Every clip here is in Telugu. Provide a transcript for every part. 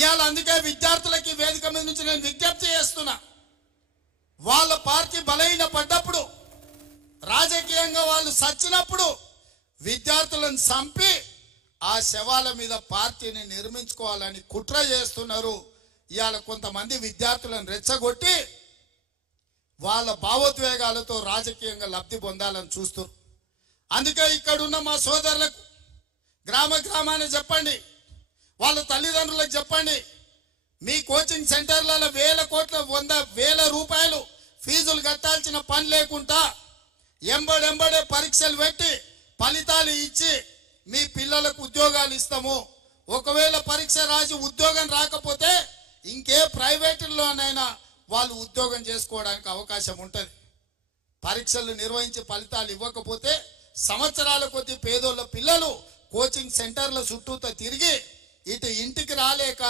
ఇవాళ అందుకే విద్యార్థులకి వేదిక మీద నుంచి నేను విజ్ఞప్తి చేస్తున్నా, వాళ్ళ పార్టీ బలహీన పడ్డప్పుడు, రాజకీయంగా వాళ్ళు సచ్చినప్పుడు విద్యార్థులను చంపి ఆ శవాల మీద పార్టీని నిర్మించుకోవాలని కుట్ర చేస్తున్నారు. ఇవాళ కొంతమంది విద్యార్థులను రెచ్చగొట్టి వాళ్ళ భావోద్వేగాలతో రాజకీయంగా లబ్ధి పొందాలని చూస్తారు. అందుకే ఇక్కడున్న మా సోదరులకు గ్రామాన్ని చెప్పండి, వాళ్ళ తల్లిదండ్రులకు చెప్పండి, మీ కోచింగ్ సెంటర్లలో వేల రూపాయలు ఫీజులు కట్టాల్సిన పని లేకుండా ఎంబడే పరీక్షలు పెట్టి ఫలితాలు ఇచ్చి మీ పిల్లలకు ఉద్యోగాలు ఇస్తాము. ఒకవేళ పరీక్ష రాసి ఉద్యోగం రాకపోతే ఇంకే ప్రైవేటుల్లోనైనా వాళ్ళు ఉద్యోగం చేసుకోవడానికి అవకాశం ఉంటుంది. పరీక్షలు నిర్వహించి ఫలితాలు ఇవ్వకపోతే సంవత్సరాల కొద్ది పేదోళ్ళ పిల్లలు కోచింగ్ సెంటర్ల చుట్టూతో తిరిగి ఇటు ఇంటికి రాలేక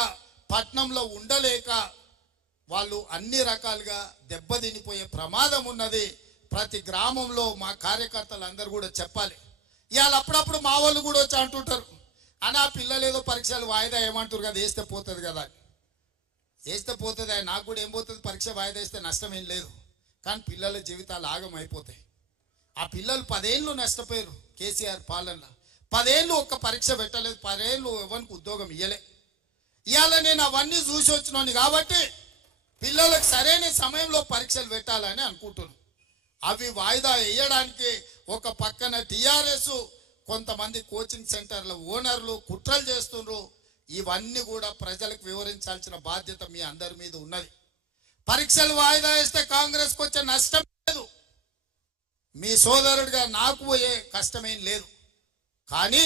పట్నంలో ఉండలేక వాళ్ళు అన్ని రకాలుగా దెబ్బతినిపోయే ప్రమాదం ఉన్నది. ప్రతి గ్రామంలో మా కార్యకర్తలు అందరూ కూడా చెప్పాలి. ఇవాళ అప్పుడప్పుడు మా వాళ్ళు కూడా వచ్చి అంటుంటారు, అన్నా పిల్లలు ఏదో పరీక్షలు వాయిదా ఏమంటారు కదా, వేస్తే పోతుంది కదా, వేస్తే పోతుంది. నాకు కూడా ఏం పోతుంది, పరీక్ష వాయిదా వేస్తే నష్టం ఏం లేదు. కానీ పిల్లల జీవితాలు ఆగమైపోతాయి. ఆ పిల్లలు 10 ఏళ్ళు నష్టపోయారు కేసీఆర్ పాలనలో. 10 ఏళ్ళు ఒక్క పరీక్ష పెట్టలేదు, 10 ఏళ్ళు ఎవరికి ఉద్యోగం ఇవ్వలే. ఇవాళ నేను అవన్నీ చూసి వచ్చినాను కాబట్టి పిల్లలకు సరైన సమయంలో పరీక్షలు పెట్టాలని అనుకుంటున్నాను. అవి వాయిదా వేయడానికి ఒక పక్కన టీఆర్ఎస్ కొంతమంది కోచింగ్ సెంటర్ల ఓనర్లు కుట్రలు చేస్తున్నారు. ఇవన్నీ కూడా ప్రజలకు వివరించాల్సిన బాధ్యత మీ అందరి మీద ఉన్నది. పరీక్షలు వాయిదా వేస్తే కాంగ్రెస్కి వచ్చే నష్టం లేదు, మీ సోదరుడిగా నాకు పోయే కష్టమేం లేదు. కానీ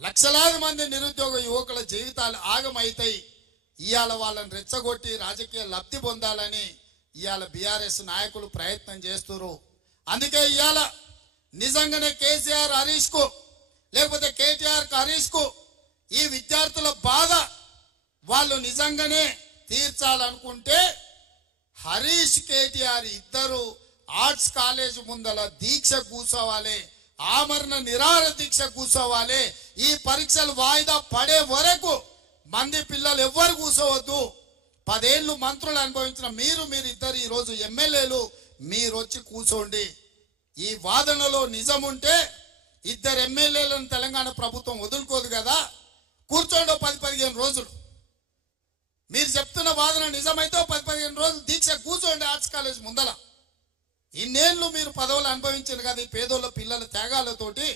లక్షలాది మంది నిరుద్యోగ యువకుల జీవితాలు ఆగమైతాయి. ఇవాళ వాళ్ళని రెచ్చగొట్టి రాజకీయ లబ్ధి పొందాలని ఇవాళ బీఆర్ఎస్ నాయకులు ప్రయత్నం చేస్తున్నారు. అందుకే ఇవాళ నిజంగానే కేసీఆర్ హరీష్కు లేకపోతే కేటీఆర్కి హరీష్కు ఈ విద్యార్థుల బాధ వాళ్ళు నిజంగానే తీర్చాలనుకుంటే హరీష్ కేటీఆర్ ఇద్దరు ఆర్ట్స్ కాలేజ్ ముందల దీక్ష కూర్చోవాలి, ఆమరణ నిరాహార దీక్ష కూర్చోవాలి. ఈ పరీక్షలు వాయిదా పడే వరకు మంది పిల్లలు ఎవ్వరు కూర్చోవద్దు. 10 ఏళ్ళు మంత్రులు అనుభవించిన మీరిద్దరు ఈరోజు ఎమ్మెల్యేలు మీరు వచ్చి కూర్చోండి. ఈ వాదనలో నిజం ఉంటే 2 ఎమ్మెల్యేలను తెలంగాణ ప్రభుత్వం వదులుకోదు కదా, కూర్చోండి 10-15 రోజులు. మీరు చెప్తున్న వాదన నిజమైతే 10-15 రోజులు దీక్ష కూర్చోండి ఆర్ట్స్ కాలేజ్ ముందల. ఇన్నేళ్ళు మీరు పదవులు అనుభవించారు కదా, ఈ పేదోళ్ళ పిల్లల త్యాగాలతోటి.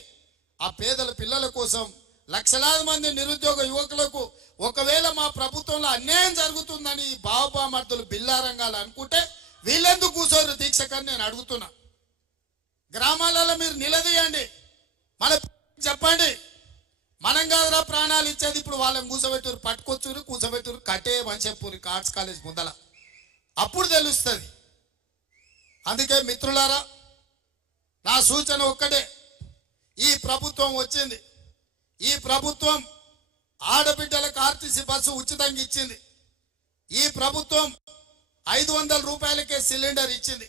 ఆ పేదల పిల్లల కోసం లక్షలాది మంది నిరుద్యోగ యువకులకు ఒకవేళ మా ప్రభుత్వంలో అన్యాయం జరుగుతుందని బాబామర్దులు బిల్లారంగాలు అనుకుంటే వీళ్ళెందుకు కూర్చోరు దీక్షకని నేను అడుగుతున్నా. గ్రామాలలో మీరు నిలదీయండి, మన చెప్పండి, మనం కాదురా ప్రాణాలు ఇచ్చేది, ఇప్పుడు వాళ్ళని కూర్చోబెట్టారు, కూర్చోబెట్టారు కట్టేయమని చెప్పారు ఆర్ట్స్ కాలేజ్ ముందల. అప్పుడు తెలుస్తుంది. అందుకే మిత్రులారా, నా సూచన ఒక్కటే, ఈ ప్రభుత్వం వచ్చింది, ఈ ప్రభుత్వం ఆడబిడ్డలకు ఆర్టీసీ బస్సు ఉచితంగా ఇచ్చింది, ఈ ప్రభుత్వం 500 రూపాయలకే సిలిండర్ ఇచ్చింది.